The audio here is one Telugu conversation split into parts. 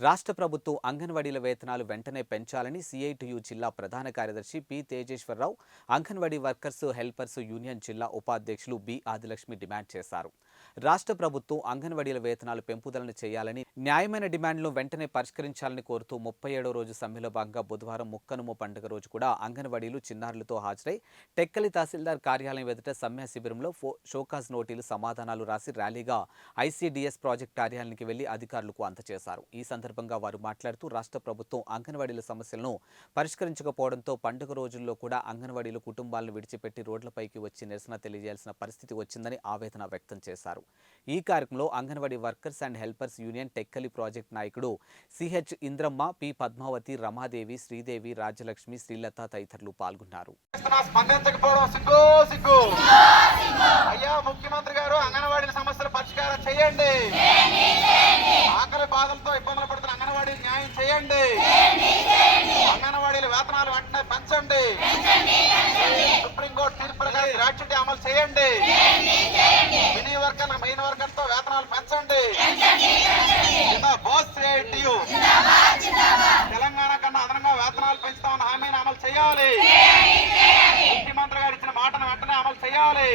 రాష్ట్ర ప్రభుత్వం అంగన్వాడీల వేతనాలు వెంటనే పెంచాలని సిఐటియు జిల్లా ప్రధాన కార్యదర్శి P Tejeswararao Anganwadi workers helpers union జిల్లా ఉపాధ్యక్షులు బి ఆదిలక్ష్మి డిమాండ్ చేశారు. రాష్ట్ర ప్రభుత్వం అంగన్వాడీల వేతనాలు పెంపుదలను చేయాలని న్యాయమైన డిమాండ్లను వెంటనే పరిష్కరించాలని కోరుతూ ముప్పై ఏడో రోజు సమ్మెలో భాగంగా బుధవారం ముక్కనుమ పండుగ రోజు కూడా అంగన్వాడీలు చిన్నారులతో హాజరై టెక్కలి తహసీల్దార్ కార్యాలయం ఎదుట సమ్మె శిబిరంలో షోకాజ్ నోటీలు సమాధానాలు రాసి ర్యాలీగా ఐసీడీఎస్ ప్రాజెక్ట్ కార్యాలయానికి వెళ్ళి అధికారులకు అందజేశారు. ఈ సందర్భంగా వారు మాట్లాడుతూ రాష్ట్ర ప్రభుత్వం అంగన్వాడీల సమస్యలను పరిష్కరించకపోవడంతో పండుగ రోజుల్లో కూడా అంగన్వాడీలు కుటుంబాలను విడిచిపెట్టి రోడ్లపైకి వచ్చి నిరసన తెలియజేయాల్సిన పరిస్థితి వచ్చిందని ఆవేదన వ్యక్తం చేశారు. ఈ కార్యక్రమంలో Anganwadi workers and helpers union Tekkali project నాయకుడు సిహెచ్ ఇంద్రమ్మ పి పద్మావతి రమాదేవి శ్రీదేవి రాజ్యలక్ష్మి శ్రీలత తదితరులు పాల్గొన్నారు. అయ్యా ముఖ్యమంత్రి గారు అంగన్వాడీల సమస్యల పరిష్కారం చేయండి. ఆకలి బాధలతో ఇబ్బందులు పడుతున్న న్యాయం చేయండి. అంగన్వాడీల వేతనాలు వెంటనే పెంచండి. సుప్రీంకోర్టు తీర్పు ప్రకారం గ్రాట్యుటీ అమలు చేయండి. మినీ వర్కర్ మెయిన్ వర్కర్తో వేతనాలు పెంచండి. బాస్ సిఐటియు తెలంగాణ కన్నా అదనంగా వేతనాలు పెంచుతామన్న హామీని అమలు చేయాలి. ముఖ్యమంత్రి గారు ఇచ్చిన మాటను వెంటనే అమలు చేయాలి.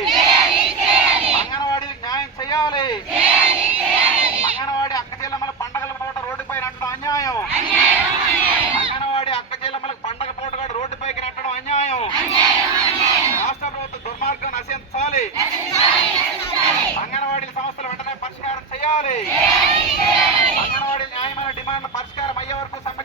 రాష్ట్ర ప్రభుత్వ దుర్మార్గం నశించాలి. అంగన్వాడీ సమస్యలు వెంటనే పరిష్కారం చేయాలి. అంగన్వాడీ న్యాయమైన డిమాండ్ పరిష్కారం అయ్యే వరకు సమ్మె